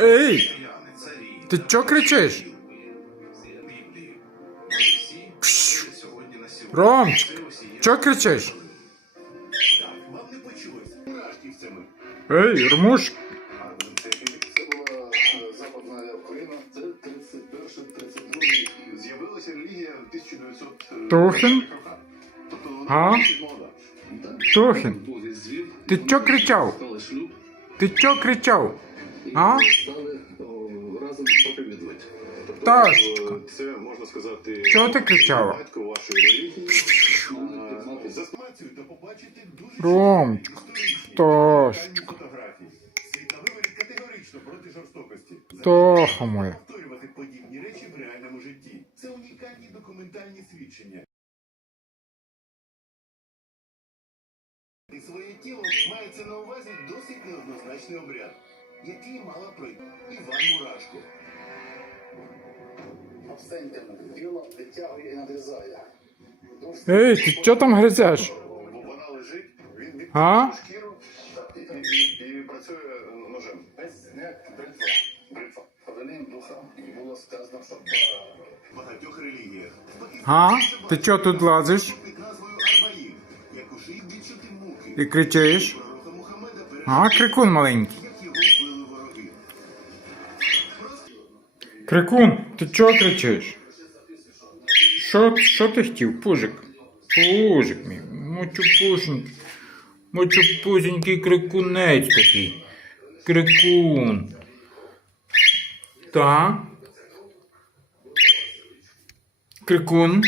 Ей! Ти чо кричиш? Ромчик, чо кричиш? Ей, Ромуш, Це була Западна Україна. Це 31-32 рік. З'явилася релігія в 1900... Тухін? А? Тухін, ти чо кричав? Ти чо кричав? А? і стали о, разом проповідувати. Тобто, Ташечка. е, Це, можна сказати, Чого ти кричала? батько вашої релігії. Е, за Інформацію та побачити дуже Ромчик, історичні Ташечка. фотографії. Світ та виворіт категорично проти жорстокості. Тоха моя. Повторювати подібні речі в реальному житті. Це унікальні документальні свідчення. І своє тіло мається на увазі досить неоднозначний обряд, Який мала пройти Іван Мурашко. Абстентом тіло відтягує і надрізає. Ей, ти чо там гризеш? Бо вона лежить, він А? шкіру і, і, і, і працює ножем. Ось як бритва. Бритва. Повелінь духа було сказано, щоб е, В багатьох релігіях. А? Ти чо тут лазиш? Під назвою Арбаїн, як у шиї відчути муки. І кричиш? Пророка Мухаммеда пережив, А, крикун маленький. Крикун, ти чого кричиш? Що, що ти хотів, пужик? Пужик мій, мочупусенький. Мочупусенький крикунець такий. Крикун. Та? Крикун.